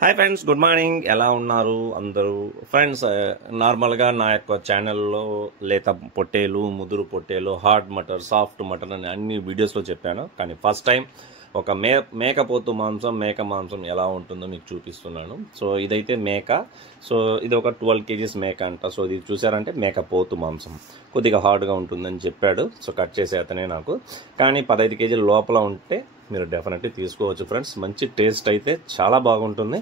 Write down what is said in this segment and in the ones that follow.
Hi friends, good morning. ఎలా ఉన్నారు అందరూ? ఫ్రెండ్స్, నార్మల్గా నా యొక్క ఛానల్లో లేత పొట్టేలు, ముదురు పొట్టేలు, హార్డ్ మటర్, సాఫ్ట్ మటర్ అని అన్ని వీడియోస్లో చెప్పాను. కానీ ఫస్ట్ టైం ఒక మేకపోతు మాంసం, మేక మాంసం ఎలా ఉంటుందో మీకు చూపిస్తున్నాను. సో ఇదైతే మేక. సో ఇది ఒక 12 kgs మేక అంట. సో ఇది చూసారంటే మేకపోతు మాంసం కొద్దిగా హార్డ్గా ఉంటుందని చెప్పాడు. సో కట్ చేసే అతనే నాకు. కానీ 15 kg లోపల ఉంటే మీరు డెఫినెట్లీ తీసుకోవచ్చు ఫ్రెండ్స్. మంచి టేస్ట్ అయితే చాలా బాగుంటుంది.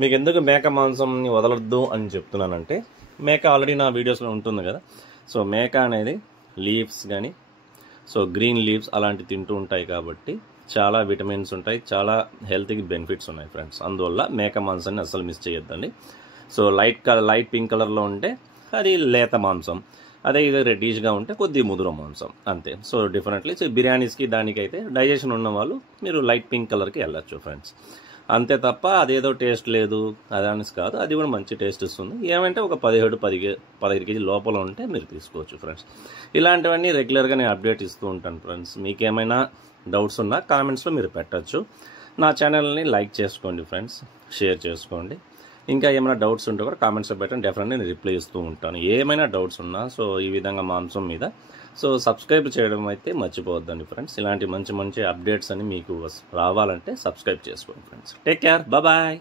మీకు ఎందుకు మేక మాంసంని వదలొద్దు అని చెప్తున్నానంటే, మేక ఆల్రెడీ నా వీడియోస్లో ఉంటుంది కదా. సో మేక అనేది లీవ్స్ కానీ, సో గ్రీన్ లీవ్స్ అలాంటివి తింటూ ఉంటాయి కాబట్టి చాలా విటమిన్స్ ఉంటాయి, చాలా హెల్త్కి బెనిఫిట్స్ ఉన్నాయి ఫ్రెండ్స్. అందువల్ల మేక మాంసాన్ని అస్సలు మిస్ చేయొద్దండి. సో లైట్ పింక్ కలర్లో ఉంటే అది లేత మాంసం, అదే ఇది రెడ్డిష్గా ఉంటే కొద్దిగా ముదురు మాంసం, అంతే. సో డెఫినెట్లీ సో బిర్యానీస్కి దానికైతే డైజెషన్ ఉన్న వాళ్ళు మీరు లైట్ పింక్ కలర్కి వెళ్ళచ్చు ఫ్రెండ్స్. అంతే తప్ప అదేదో టేస్ట్ లేదు అదానిస్ కాదు, అది కూడా మంచి టేస్ట్ ఇస్తుంది. ఏమంటే ఒక 15 kg లోపల ఉంటే మీరు తీసుకోవచ్చు ఫ్రెండ్స్. ఇలాంటివన్నీ రెగ్యులర్గా నేను అప్డేట్ ఇస్తూ ఉంటాను ఫ్రెండ్స్. మీకేమైనా డౌట్స్ ఉన్నా కామెంట్స్లో మీరు పెట్టచ్చు. నా ఛానల్ని లైక్ చేసుకోండి ఫ్రెండ్స్, షేర్ చేసుకోండి. ఇంకా ఏమైనా డౌట్స్ ఉంటే కూడా కామెంట్స్లో పెట్టండి, డెఫినెట్లీ నేను రిప్లై ఇస్తూ ఉంటాను ఏమైనా డౌట్స్ ఉన్నా. సో ఈ విధంగా మాంసం మీద సో సబ్స్క్రైబ్ చేయడం అయితే మర్చిపోవద్దండి ఫ్రెండ్స్. ఇలాంటి మంచి మంచి అప్డేట్స్ అని మీకు రావాలంటే సబ్స్క్రైబ్ చేసుకోండి ఫ్రెండ్స్. Take care, bye.